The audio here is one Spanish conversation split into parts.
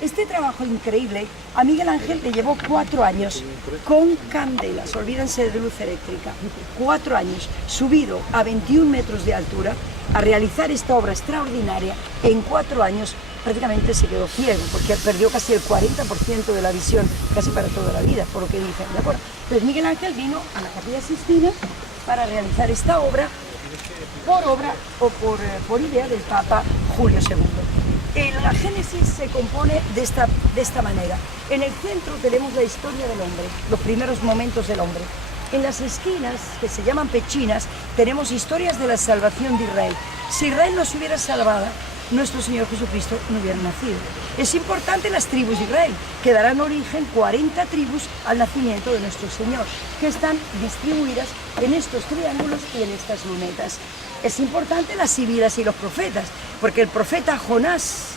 Este trabajo increíble a Miguel Ángel le llevó 4 años con candelas, olvídense de luz eléctrica, 4 años, subido a 21 metros de altura a realizar esta obra extraordinaria. En 4 años prácticamente se quedó ciego porque perdió casi el 40% de la visión, casi para toda la vida, por lo que dicen, ¿de acuerdo? Pues Miguel Ángel vino a la Capilla Sixtina para realizar esta obra por idea del Papa Julio II. La Génesis se compone de esta manera. En el centro tenemos la historia del hombre, los primeros momentos del hombre. En las esquinas, que se llaman pechinas, tenemos historias de la salvación de Israel. Si Israel no se hubiera salvado, nuestro Señor Jesucristo no hubiera nacido. Es importante las tribus de Israel, que darán origen 40 tribus al nacimiento de nuestro Señor, que están distribuidas en estos triángulos y en estas lunetas. Es importante las sibilas y los profetas, porque el profeta Jonás,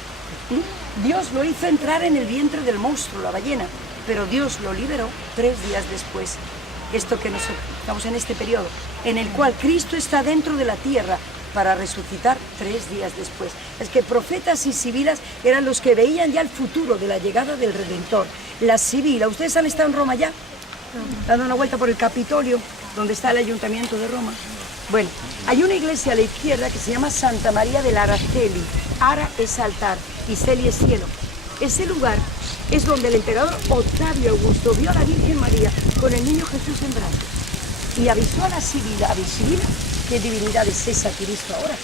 Dios lo hizo entrar en el vientre del monstruo, la ballena, pero Dios lo liberó 3 días después. Esto que nosotros estamos en este periodo, en el cual Cristo está dentro de la tierra para resucitar 3 días después. Es que profetas y sibilas eran los que veían ya el futuro de la llegada del Redentor. La sibila, ¿ustedes han estado en Roma ya? Dando una vuelta por el Capitolio, donde está el Ayuntamiento de Roma. Bueno, hay una iglesia a la izquierda que se llama Santa María del Araceli. Ara es altar y Celi es cielo. Ese lugar es donde el emperador Octavio Augusto vio a la Virgen María con el niño Jesús en brazos y avisó a la sibila, ¿qué divinidad es esa que he visto ahora?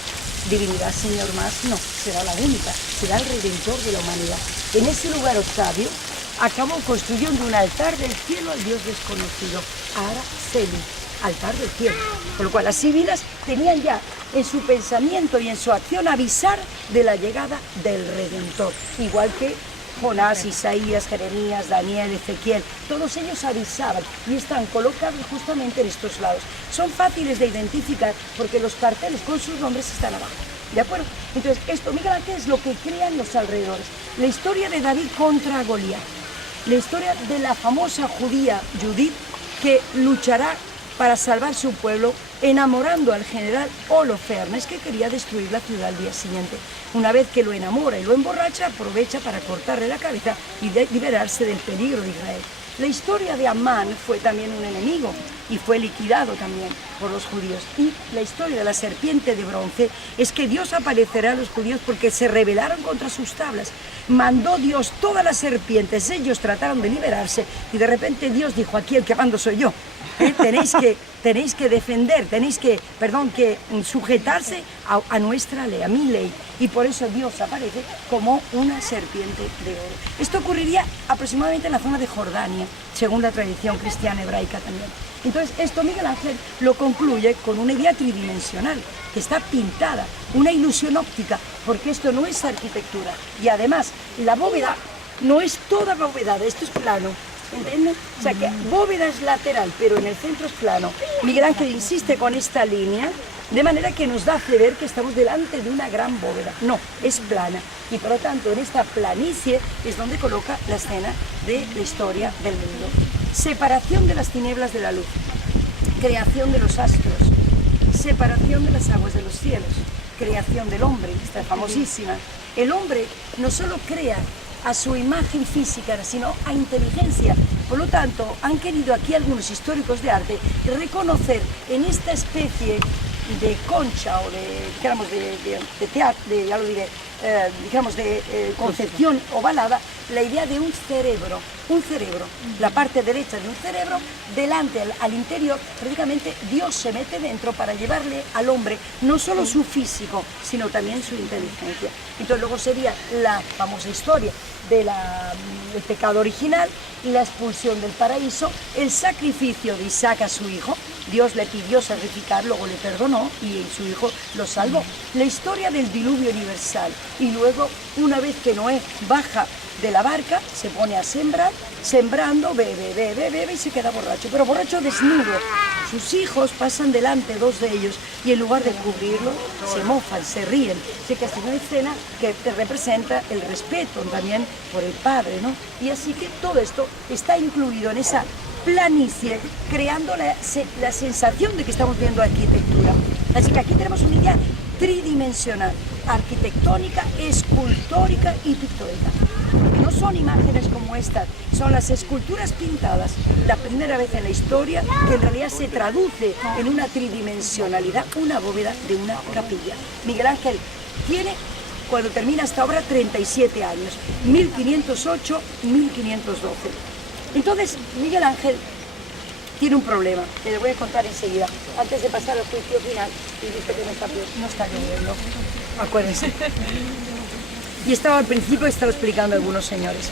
Divinidad, Señor, más no, será la única, será el Redentor de la humanidad. En ese lugar Octavio acabó construyendo un altar del cielo al Dios desconocido, Ara Celi, altar del cielo. Con lo cual las sibilas tenían ya en su pensamiento y en su acción avisar de la llegada del Redentor, igual que Jonás, Isaías, Jeremías, Daniel, Ezequiel, todos ellos avisaban y están colocados justamente en estos lados. Son fáciles de identificar porque los carteles con sus nombres están abajo, ¿de acuerdo? Entonces, esto, Miguel Ángel, es lo que crean los alrededores. La historia de David contra Goliat, la historia de la famosa judía Judith que luchará para salvar su pueblo, enamorando al general Holofernes, que quería destruir la ciudad al día siguiente. Una vez que lo enamora y lo emborracha, aprovecha para cortarle la cabeza y liberarse del peligro de Israel. La historia de Amán fue también un enemigo y fue liquidado también por los judíos. Y la historia de la serpiente de bronce es que Dios aparecerá a los judíos porque se rebelaron contra sus tablas. Mandó Dios todas las serpientes, ellos trataron de liberarse y de repente Dios dijo, aquí el que mando soy yo. Tenéis que defender, que sujetarse a nuestra ley, a mi ley. Y por eso Dios aparece como una serpiente de oro. Esto ocurriría aproximadamente en la zona de Jordania, según la tradición cristiana hebraica también. Entonces, esto Miguel Ángel lo concluye con una idea tridimensional, que está pintada, una ilusión óptica, porque esto no es arquitectura. Y además, la bóveda no es toda bóveda, esto es plano. ¿Entienden? O sea que bóveda es lateral, pero en el centro es plano. Miguel Ángel insiste con esta línea, de manera que nos hace ver que estamos delante de una gran bóveda. No, es plana. Y por lo tanto, en esta planicie es donde coloca la escena de la historia del mundo. Separación de las tinieblas de la luz, creación de los astros, separación de las aguas de los cielos, creación del hombre, esta famosísima. El hombre no solo crea a su imagen física, sino a inteligencia. Por lo tanto, han querido aquí algunos históricos de arte reconocer en esta especie de concha o de teatro, de concepción ovalada, la idea de un cerebro, la parte derecha de un cerebro, delante, al interior, prácticamente Dios se mete dentro para llevarle al hombre no solo su físico, sino también su inteligencia. Entonces luego sería la famosa historia del pecado original, la expulsión del paraíso, el sacrificio de Isaac a su hijo. Dios le pidió sacrificar, luego le perdonó y su hijo lo salvó. La historia del diluvio universal. Y luego, una vez que Noé baja de la barca, se pone a sembrar, sembrando, bebe y se queda borracho, pero borracho desnudo. Sus hijos pasan delante, 2 de ellos, y en lugar de cubrirlo, se mofan, se ríen. Así que es una escena que te representa el respeto también por el padre, ¿no? Y así que todo esto está incluido en esa planicie, creando la sensación de que estamos viendo arquitectura. Así que aquí tenemos una idea tridimensional, arquitectónica, escultórica y pictórica. No son imágenes como estas, son las esculturas pintadas, la primera vez en la historia que en realidad se traduce en una tridimensionalidad, una bóveda de una capilla. Miguel Ángel tiene, cuando termina esta obra, 37 años, 1508-1512. Entonces, Miguel Ángel tiene un problema, que le voy a contar enseguida, antes de pasar al juicio final, y dice que no está lloviendo, acuérdense. Y al principio estaba explicando a algunos señores.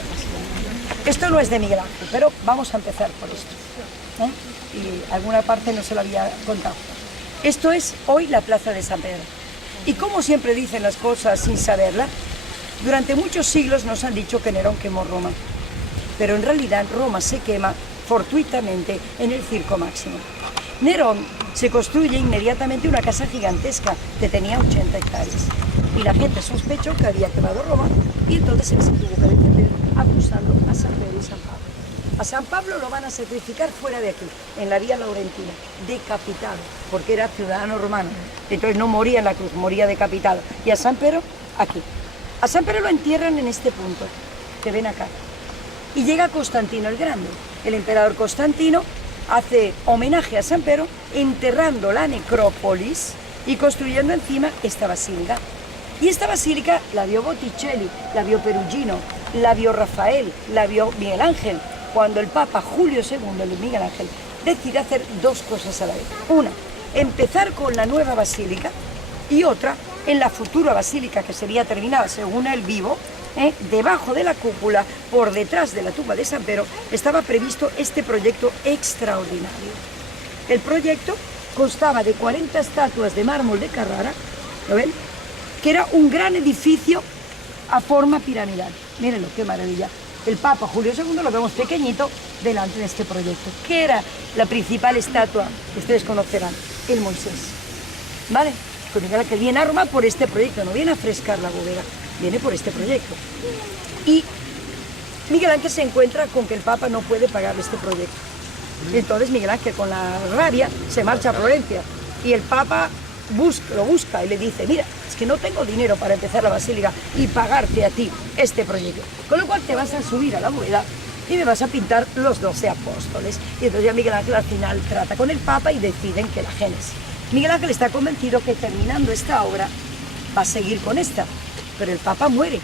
Esto no es de Miguel Ángel, pero vamos a empezar por esto, ¿eh? Y alguna parte no se lo había contado. Esto es hoy la plaza de San Pedro. Y como siempre dicen las cosas sin saberla, durante muchos siglos nos han dicho que Nerón quemó Roma, pero en realidad Roma se quema fortuitamente en el Circo Máximo. Nerón se construye inmediatamente una casa gigantesca que tenía 80 hectáreas y la gente sospechó que había quemado Roma y entonces él se tuvo que defender acusando a San Pedro y San Pablo. A San Pablo lo van a sacrificar fuera de aquí, en la Vía Laurentina, decapitado, porque era ciudadano romano, entonces no moría en la cruz, moría decapitado. Y a San Pedro aquí. A San Pedro lo entierran en este punto, que ven acá. Y llega Constantino el Grande. El emperador Constantino hace homenaje a San Pedro enterrando la necrópolis y construyendo encima esta basílica. Y esta basílica la vio Botticelli, la vio Perugino, la vio Rafael, la vio Miguel Ángel, cuando el Papa Julio II, el Miguel Ángel, decide hacer dos cosas a la vez. Una, empezar con la nueva basílica y otra, en la futura basílica que sería terminada según él vivo, debajo de la cúpula, por detrás de la tumba de San Pedro, estaba previsto este proyecto extraordinario. El proyecto constaba de 40 estatuas de mármol de Carrara, ¿lo ven? Que era un gran edificio a forma piramidal. Mírenlo, qué maravilla. El Papa Julio II lo vemos pequeñito delante de este proyecto. ¿Qué era la principal estatua que ustedes conocerán? El Moisés. ¿Vale? Pues Miguel Ángel viene a Roma por este proyecto, no viene a frescar la bóveda, viene por este proyecto. Y Miguel Ángel se encuentra con que el Papa no puede pagarle este proyecto. Entonces Miguel Ángel, con la rabia, se marcha a Florencia y el Papa lo busca y le dice: mira, es que no tengo dinero para empezar la basílica y pagarte a ti este proyecto, con lo cual te vas a subir a la bóveda y me vas a pintar los 12 apóstoles. Y entonces ya Miguel Ángel al final trata con el Papa y deciden que la Génesis. Miguel Ángel está convencido que terminando esta obra va a seguir con esta, pero el Papa muere.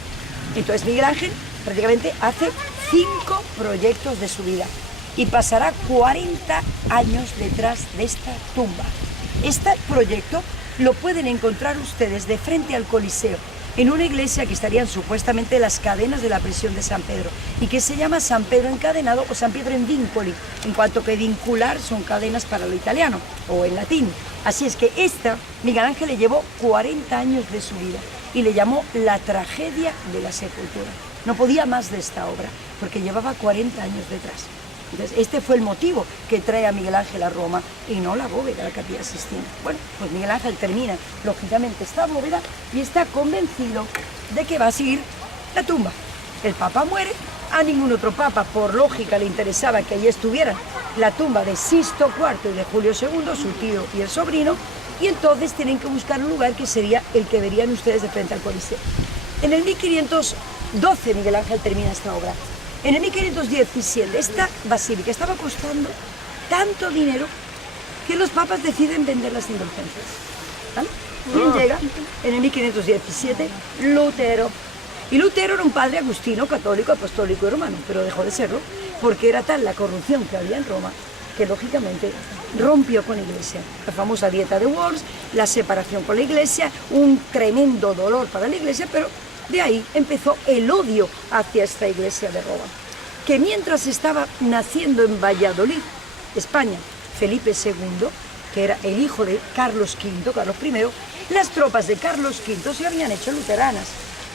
Entonces Miguel Ángel prácticamente hace 5 proyectos de su vida y pasará 40 años detrás de esta tumba. Este proyecto lo pueden encontrar ustedes de frente al Coliseo, en una iglesia que estarían supuestamente las cadenas de la prisión de San Pedro y que se llama San Pedro encadenado o San Pedro in vincoli, en cuanto que vincular son cadenas para lo italiano o en latín. Así es que Miguel Ángel le llevó 40 años de su vida y le llamó la tragedia de la sepultura. No podía más de esta obra porque llevaba 40 años detrás. Entonces, este fue el motivo que trae a Miguel Ángel a Roma y no la bóveda de la Capilla Sixtina. Bueno, pues Miguel Ángel termina, lógicamente, esta bóveda y está convencido de que va a seguir la tumba. El Papa muere, a ningún otro Papa, por lógica, le interesaba que allí estuviera la tumba de Sixto IV y de Julio II, su tío y el sobrino, y entonces tienen que buscar un lugar que sería el que verían ustedes de frente al Coliseo. En el 1512 Miguel Ángel termina esta obra. En el 1517 esta basílica estaba costando tanto dinero que los papas deciden vender las indulgencias. ¿Vale? ¿Quién llega? En el 1517, Lutero. Y Lutero era un padre agustino, católico, apostólico y romano, pero dejó de serlo porque era tal la corrupción que había en Roma que lógicamente rompió con la Iglesia. La famosa dieta de Worms, la separación con la Iglesia, un tremendo dolor para la Iglesia, pero de ahí empezó el odio hacia esta Iglesia de Roma, que mientras estaba naciendo en Valladolid, España, Felipe II, que era el hijo de Carlos V, Carlos I, las tropas de Carlos V se habían hecho luteranas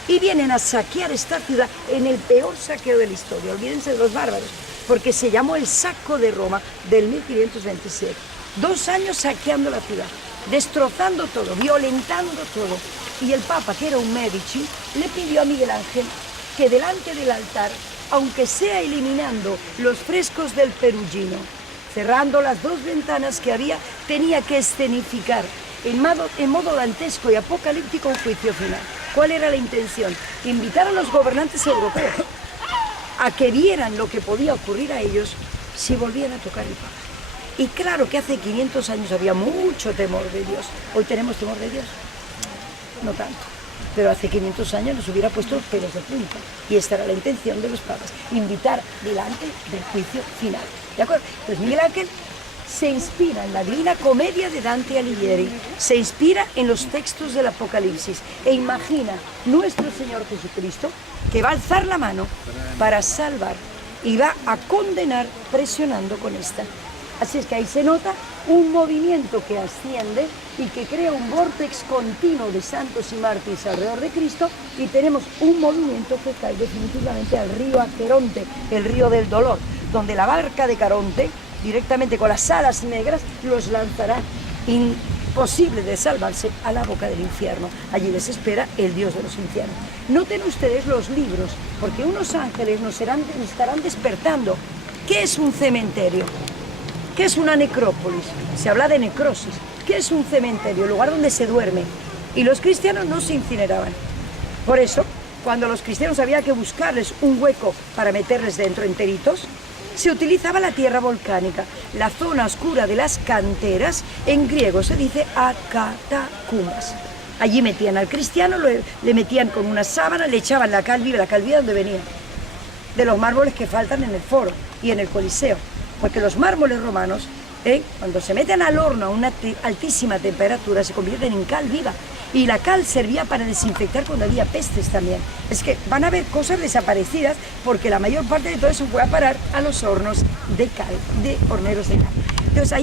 y vienen a saquear esta ciudad en el peor saqueo de la historia. Olvídense de los bárbaros, porque se llamó el saco de Roma del 1527. 2 años saqueando la ciudad, destrozando todo, violentando todo. Y el Papa, que era un Medici, le pidió a Miguel Ángel que delante del altar, aunque sea eliminando los frescos del Perugino, cerrando las 2 ventanas que había, tenía que escenificar en modo dantesco y apocalíptico un juicio final. ¿Cuál era la intención? Invitar a los gobernantes europeos a que vieran lo que podía ocurrir a ellos si volvían a tocar el Papa. Y claro que hace 500 años había mucho temor de Dios. ¿Hoy tenemos temor de Dios? No tanto. Pero hace 500 años nos hubiera puesto los pelos de punta. Y esta era la intención de los papas, invitar delante del juicio final. ¿De acuerdo? Pues Miguel Ángel se inspira en la Divina Comedia de Dante Alighieri, se inspira en los textos del Apocalipsis e imagina nuestro Señor Jesucristo que va a alzar la mano para salvar y va a condenar presionando con esta. Así es que ahí se nota un movimiento que asciende y que crea un vórtex continuo de santos y mártires alrededor de Cristo, y tenemos un movimiento que cae definitivamente al río Aqueronte, el río del dolor, donde la barca de Caronte, directamente con las alas negras, los lanzará imposible de salvarse a la boca del infierno. Allí les espera el Dios de los infiernos. Noten ustedes los libros, porque unos ángeles nos estarán despertando. ¿Qué es un cementerio? ¿Qué es una necrópolis? Se habla de necrosis. ¿Qué es un cementerio? El lugar donde se duerme. Y los cristianos no se incineraban. Por eso, cuando a los cristianos había que buscarles un hueco para meterles dentro enteritos, se utilizaba la tierra volcánica. La zona oscura de las canteras, en griego se dice acatacumbas. Allí metían al cristiano, le metían con una sábana, le echaban la cal viva donde venía. De los mármoles que faltan en el foro y en el Coliseo. Porque los mármoles romanos, cuando se meten al horno a una altísima temperatura, se convierten en cal viva. Y la cal servía para desinfectar cuando había pestes también. Es que van a haber cosas desaparecidas porque la mayor parte de todo eso fue a parar a los hornos de cal, de horneros de cal. Entonces, ahí